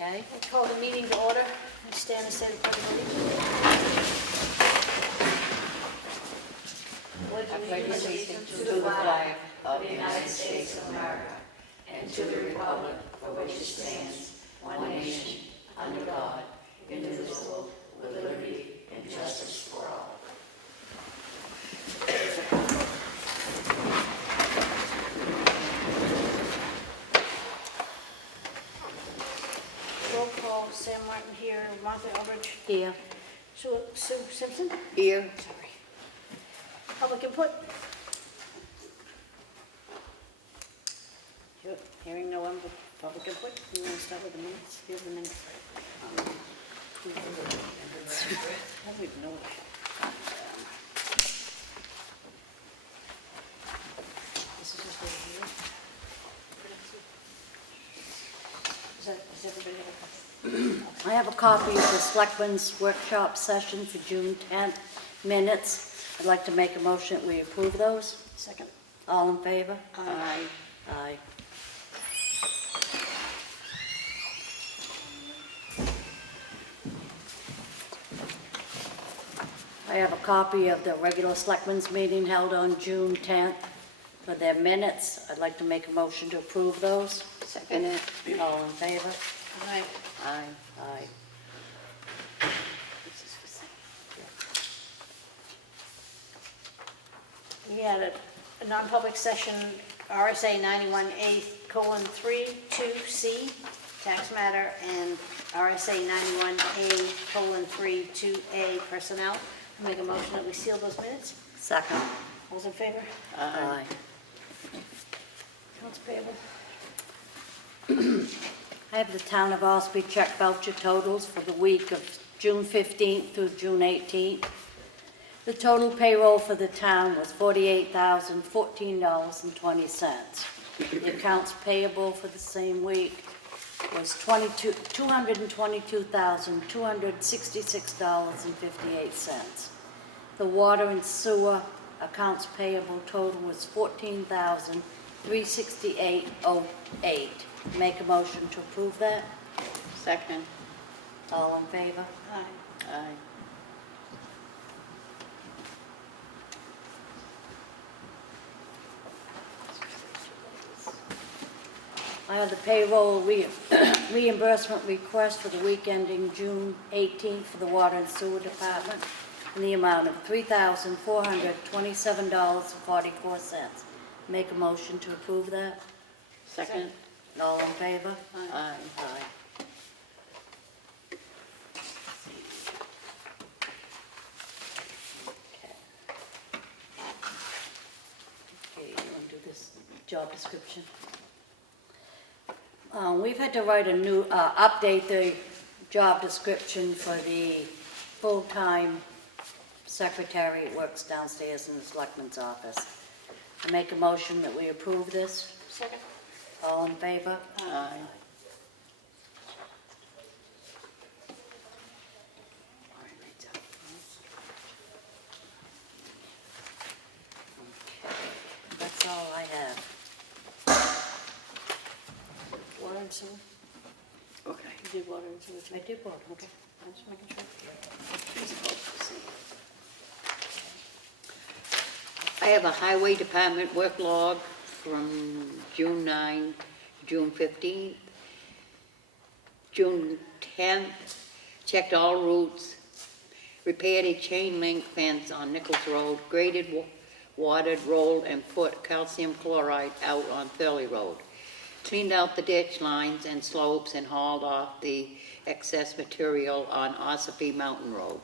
Okay. I call the meeting to order and stand and say the pledge of allegiance. Allegiance to the flag of the United States of America and to the republic for which it stands, one nation, under God, indivisible, with liberty and justice for all. Roll call, Sam Martin here, Martha Eldridge, Here. Sue Simpson. Here. Sorry. Public input? Sure. Hearing no one but public input. You want to start with the minutes? Here's the minutes. I don't even know. This is just over here. Does everybody have a copy? I have a copy of the Selectmen's workshop session for June 10th minutes. I'd like to make a motion that we approve those. Second. All in favor? Aye. Aye. I have a copy of the regular Selectmen's meeting held on June 10th for their minutes. I'd like to make a motion to approve those. Second it. All in favor? Aye. Aye. Aye. This is for Sam. We had a non-public session, RSA 91A:3(2)C, tax matter, and RSA 91A:3(2)A, personnel. I make a motion that we seal those minutes. Second. All's in favor? Aye. Accounts payable. I have the Town of Ossipee check voucher totals for the week of June 15th through June 18th. The total payroll for the town was $48,014.20. The accounts payable for the same week was $222,266.58. The water and sewer accounts payable total was $14,368.08. Make a motion to approve that. Second. All in favor? Aye. Aye. I have the payroll reimbursement request for the week ending June 18th for the Water and Sewer Department in the amount of $3,427.44. Make a motion to approve that. Second. All in favor? Aye. Aye. Okay, you want to do this job description? We've had to write a new, update the job description for the full-time secretary that works downstairs in the Selectmen's office. I make a motion that we approve this. Second. All in favor? Aye. That's all I have. Water and sewer. Okay. You did water and sewer too? I did vote. Okay, I'm just making sure. I have a highway department work log from June 9, June 15th, June 10th, checked all routes, repaired a chain link fence on Nichols Road, graded, watered, rolled, and put calcium chloride out on Thurley Road, cleaned out the ditch lines and slopes and hauled off the excess material on Ossipee Mountain Road.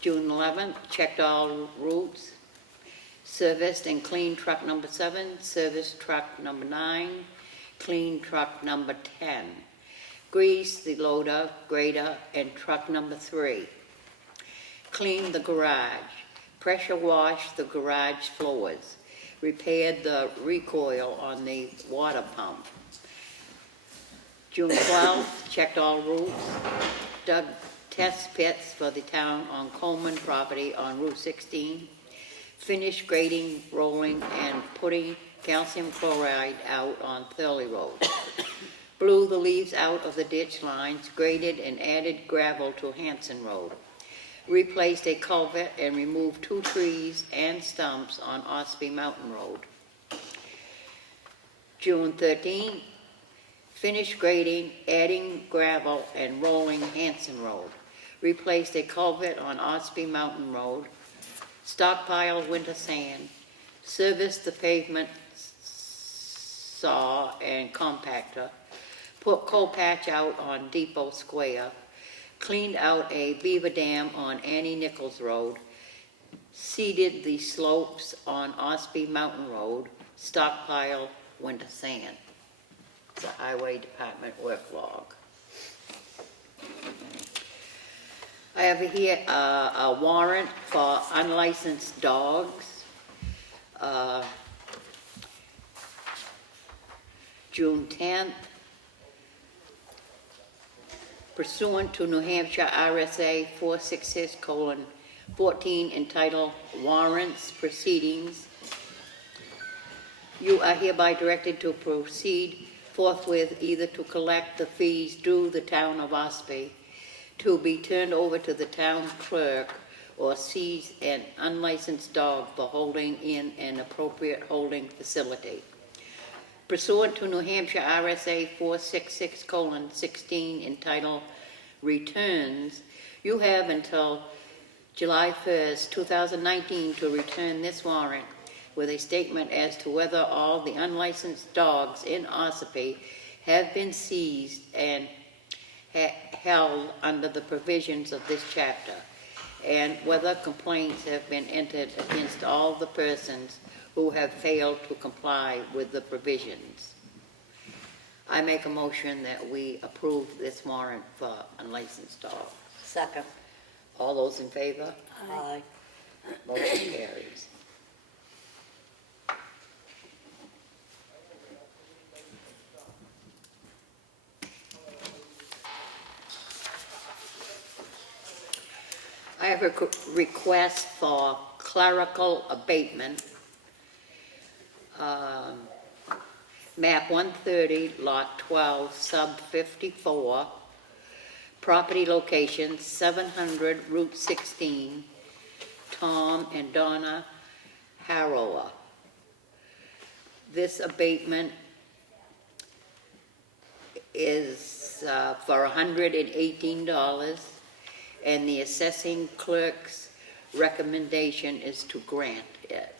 June 11th, checked all routes, serviced and cleaned truck number 7, serviced truck number 9, cleaned truck number 10, greased the loader, grader, and truck number 3, cleaned the garage, pressure washed the garage floors, repaired the recoil on the water pump. June 12th, checked all routes, dug test pits for the town on Coleman property on Route 16, finished grading, rolling, and putting calcium chloride out on Thurley Road. blew the leaves out of the ditch lines, graded and added gravel to Hanson Road, replaced a culvert and removed 2 trees and stumps on Ossipee Mountain Road. June 13, finished grading, adding gravel and rolling Hanson Road, replaced a culvert on Ossipee Mountain Road, stockpiled winter sand, serviced the pavement saw and compactor, put coal patch out on Depot Square, cleaned out a beaver dam on Annie Nichols Road, seeded the slopes on Ossipee Mountain Road, stockpile winter sand. It's a highway department work log. I have here a warrant for unlicensed dogs. June 10th, pursuant to New Hampshire RSA 466:14 entitled Warrants Proceedings, you are hereby directed to proceed forthwith either to collect the fees due the town of Ossipee, to be turned over to the town clerk, or seize an unlicensed dog for holding in an appropriate holding facility. Pursuant to New Hampshire RSA 466:16 entitled Returns, you have until July 1st, 2019 to return this warrant with a statement as to whether all the unlicensed dogs in Ossipee have been seized and held under the provisions of this chapter, and whether complaints have been entered against all the persons who have failed to comply with the provisions. I make a motion that we approve this warrant for unlicensed dogs. Second. All those in favor? Aye. Motion carries. I have a request for clerical abatement. Map 130, Lot 12, Sub 54, property location 700 Route 16, Tom and Donna Harrower. This abatement is for $118, and the assessing clerk's recommendation is to grant it.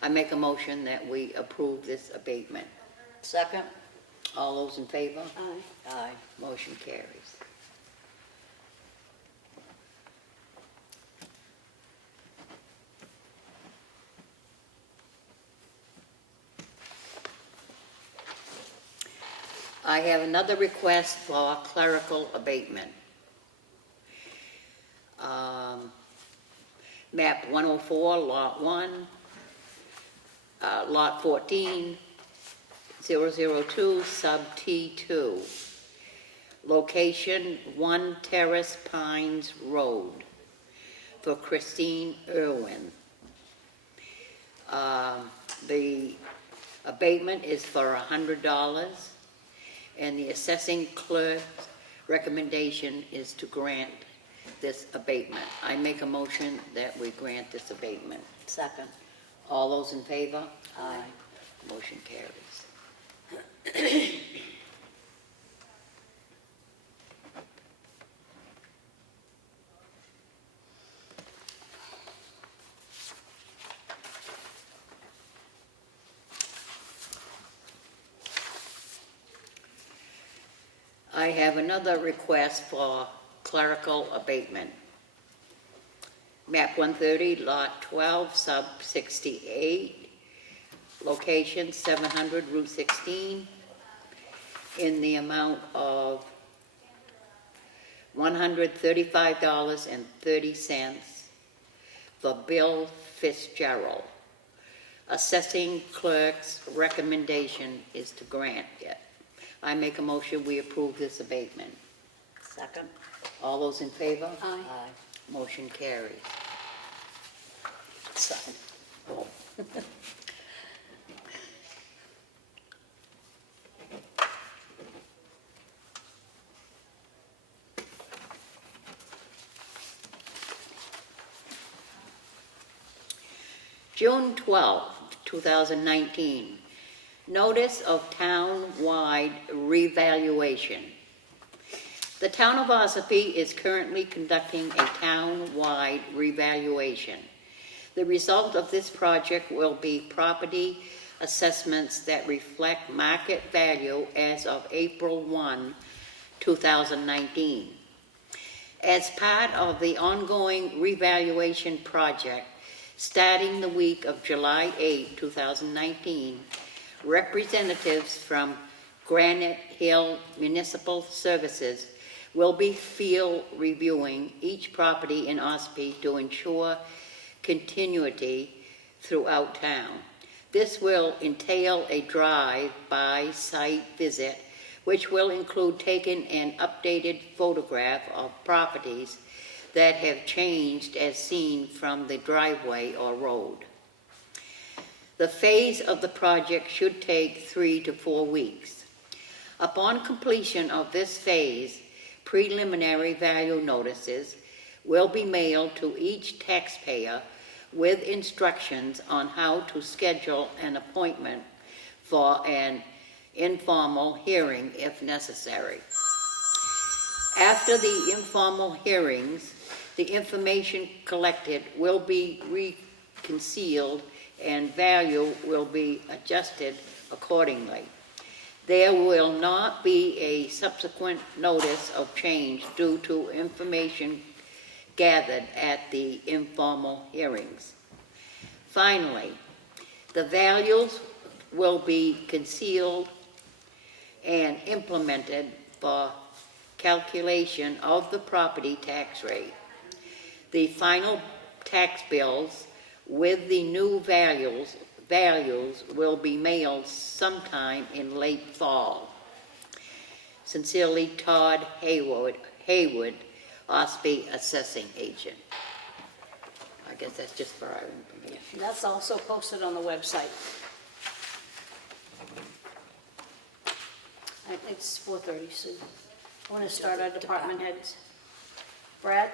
I make a motion that we approve this abatement. Second. All those in favor? Aye. Aye. Motion carries. I have another request for clerical abatement. Map 104, Lot 1, Lot 14, 002, Sub T2. Location 1 Terrace Pines Road for Christine Irwin. The abatement is for $100, and the assessing clerk's recommendation is to grant this abatement. I make a motion that we grant this abatement. Second. All those in favor? Aye. Motion carries. I have another request for clerical abatement. Map 130, Lot 12, Sub 68, location 700 Route 16, in the amount of $135.30 for Bill Fitzgerald. Assessing clerk's recommendation is to grant it. I make a motion we approve this abatement. Second. All those in favor? Aye. Aye. Motion carries. Second. Oh. June 12, 2019, notice of town-wide revaluation. The town of Ossipee is currently conducting a town-wide revaluation. The result of this project will be property assessments that reflect market value as of April 1, 2019. As part of the ongoing revaluation project, starting the week of July 8, 2019, representatives from Granite Hill Municipal Services will be field reviewing each property in Ossipee to ensure continuity throughout town. This will entail a drive-by site visit, which will include taking an updated photograph of properties that have changed as seen from the driveway or road. The phase of the project should take 3 to 4 weeks. Upon completion of this phase, preliminary value notices will be mailed to each taxpayer with instructions on how to schedule an appointment for an informal hearing if necessary. After the informal hearings, the information collected will be reconciled and value will be adjusted accordingly. There will not be a subsequent notice of change due to information gathered at the informal hearings. Finally, the values will be concealed and implemented for calculation of the property tax rate. The final tax bills with the new values will be mailed sometime in late fall. Sincerely, Todd Haywood, Ossipee Assessing Agent. I guess that's just for our information. That's also posted on the website. I think it's 4:30, Sue. I want to start our department heads. Brad?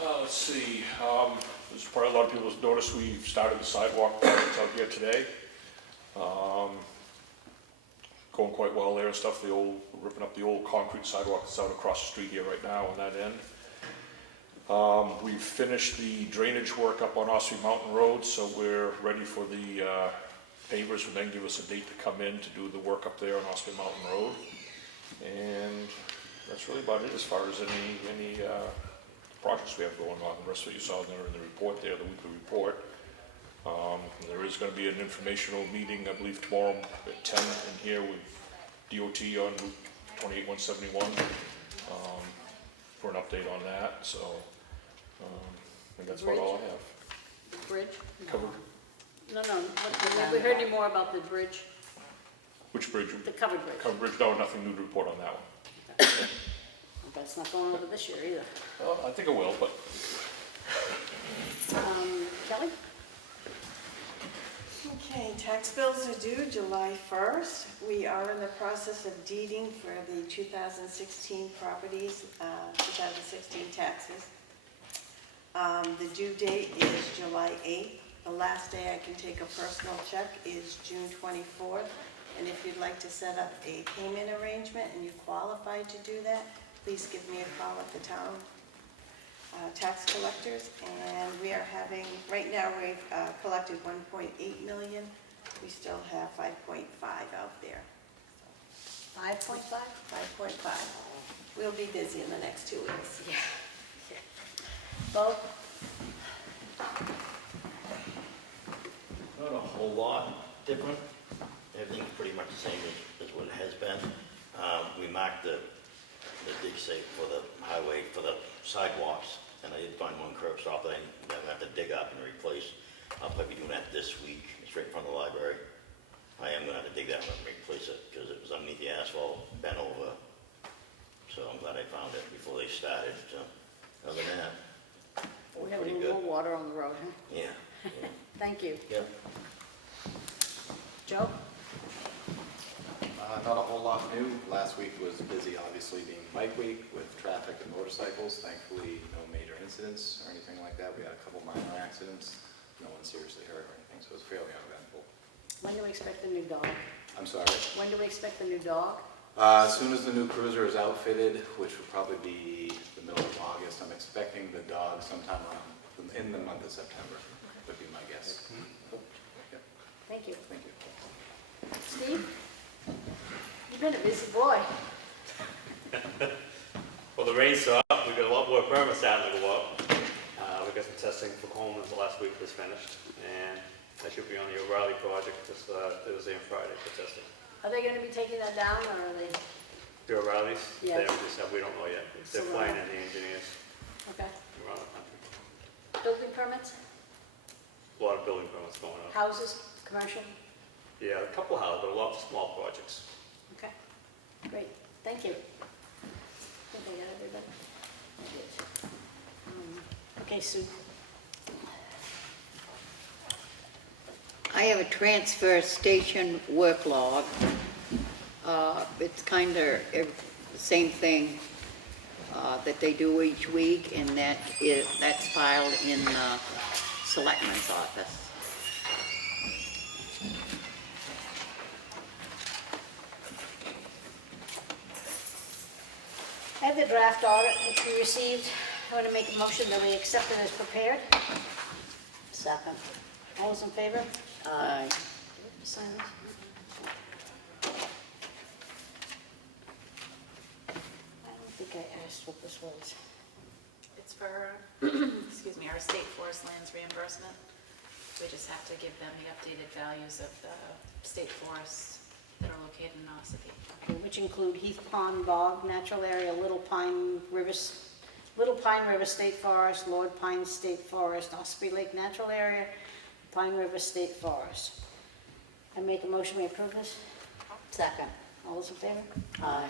Let's see, there's probably a lot of people have noticed we've started the sidewalk project out here today. Going quite well there and stuff, ripping up the old concrete sidewalk that's out across the street here right now on that end. We've finished the drainage work up on Ossipee Mountain Road, so we're ready for the pavers who then give us a date to come in to do the work up there on Ossipee Mountain Road. And that's really about it as far as any projects we have going on. The rest of what you saw there in the report there, the weekly report. There is going to be an informational meeting, I believe, tomorrow at 10 in here with DOT on Route 28171 for an update on that. So I think that's about all I have. The bridge? Covered. No. Have we heard any more about the bridge? Which bridge? The covered bridge? Covered bridge, no, nothing new to report on that one. That's not going over this year either. I think it will, but Kelly? Okay, tax bills are due July 1st. We are in the process of deeding for the 2016 properties, 2016 taxes. The due date is July 8th. The last day I can take a personal check is June 24th. And if you'd like to set up a payment arrangement and you qualify to do that, please give me a call at the town tax collectors. And we are having, right now we've collected 1.8 million. We still have 5.5 out there. 5.5? 5.5. We'll be busy in the next 2 weeks. Yeah. Bo? Not a whole lot different. Everything's pretty much the same as what it has been. We marked the dig safe for the highway, for the sidewalks, and I did find one curb stop that I'm gonna have to dig up and replace. I'll probably be doing that this week. It's right in front of the library. I am gonna have to dig that one and replace it because it was underneath the asphalt, bent over. So I'm glad I found it before they started. So other than that, We have a pretty little good. more water on the road, huh? Yeah. Thank you. Yeah. Joe? Not a whole lot new. Last week was busy, obviously being bike week with traffic and motorcycles. Thankfully, no major incidents or anything like that. We had a couple minor accidents. No one seriously hurt or anything, so it was fairly uneventful. When do we expect the new dog? I'm sorry. When do we expect the new dog? As soon as the new cruiser is outfitted, which will probably be the middle of August, I'm expecting the dog sometime around in the month of September, would be my guess. Yep. Thank you. Thank you. Steve? You've been a busy boy. Well, the rain stopped, we got a lot more permits starting to go up. We got some testing for Comeau the last week was finished, and I should be on the O'Reilly project this Thursday and Friday for testing. Are they gonna be taking that down, or are they, The O'Reillys, Yeah. we don't know yet. They're So, flying in the engineers okay. around the country. Building permits, A lot of building permits going up. houses, commercial? Yeah, a couple houses, but a lot of small projects. Okay, great, thank you. I think I got everybody. Okay, Sue. I have a transfer station work log. It's kind of the same thing that they do each week, and that's filed in the Selectmen's office. I have the draft audit which we received. I want to make a motion that we accept it as prepared. Second. All those in favor? Aye. Sign this. I don't think I asked what this was. It's for, excuse me, our state forest lands reimbursement. We just have to give them the updated values of the state forests that are located in Ossipee. Okay, which include Heath Pond Bog, Natural Area, Little Pine River State Forest, Lord Pine State Forest, Ossipee Lake Natural Area, Pine River State Forest. I make a motion, we approve this. Second. All those in favor? Aye.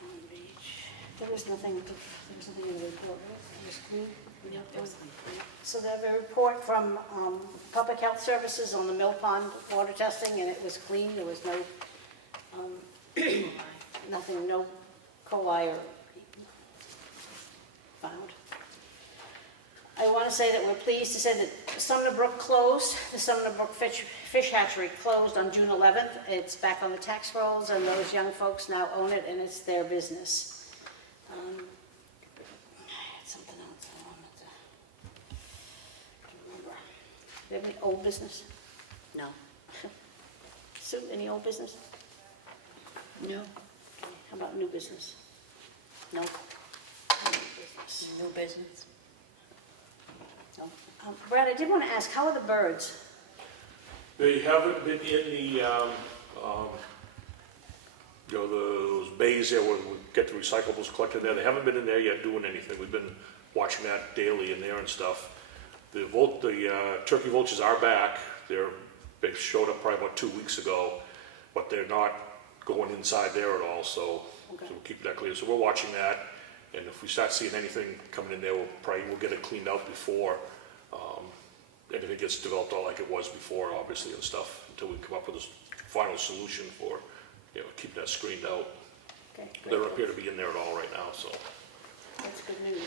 Palm Beach. There was nothing in the report, right? It was clean? We Yep, don't- it was clean. So they have a report from Public Health Services on the Mill Pond water testing, and it was clean. There was no, nothing, no coli or found. I want to say that we're pleased to say that Sumner Brook closed. The Sumner Brook Fish Hatchery closed on June 11th. It's back on the tax rolls, and those young folks now own it, and it's their business. I had something else I wanted to remember. Do you have any old business? No. Sue, any old business? No? Okay, how about new business? No. New business. New business? No. Brad, I did want to ask, how are the birds? They haven't been in the, those bays there where we get the recyclables collected there. They haven't been in there yet doing anything. We've been watching that daily in there and stuff. The turkey vultures are back. They showed up probably about 2 weeks ago, but they're not going inside there at all, so Okay. we'll keep that clear. So we're watching that, and if we start seeing anything coming in there, we'll get it cleaned out before anything gets developed all like it was before, obviously, and stuff, until we come up with a final solution for, keeping that screened out. Okay, They don't great. appear to be in there at all right now, so. That's good news.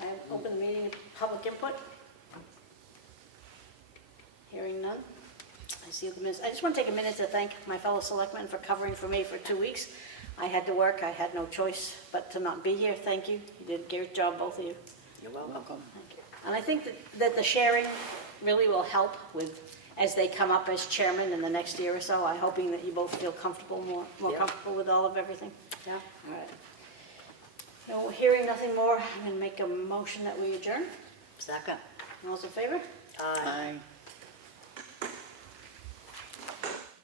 I open the meeting to public input. Hearing none. I see the minutes. I just want to take a minute to thank my fellow selectmen for covering for me for 2 weeks. I had to work. I had no choice but to not be here. Thank you. You did a great job, both of you. You're welcome. Thank you. And I think that the sharing really will help with, as they come up as chairman in the next year or so. I'm hoping that you both feel comfortable, more Yeah. comfortable with all of everything. Yeah. All right. So hearing nothing more, I'm going to make a motion that we adjourn. Second. All those in favor? Aye. Aye.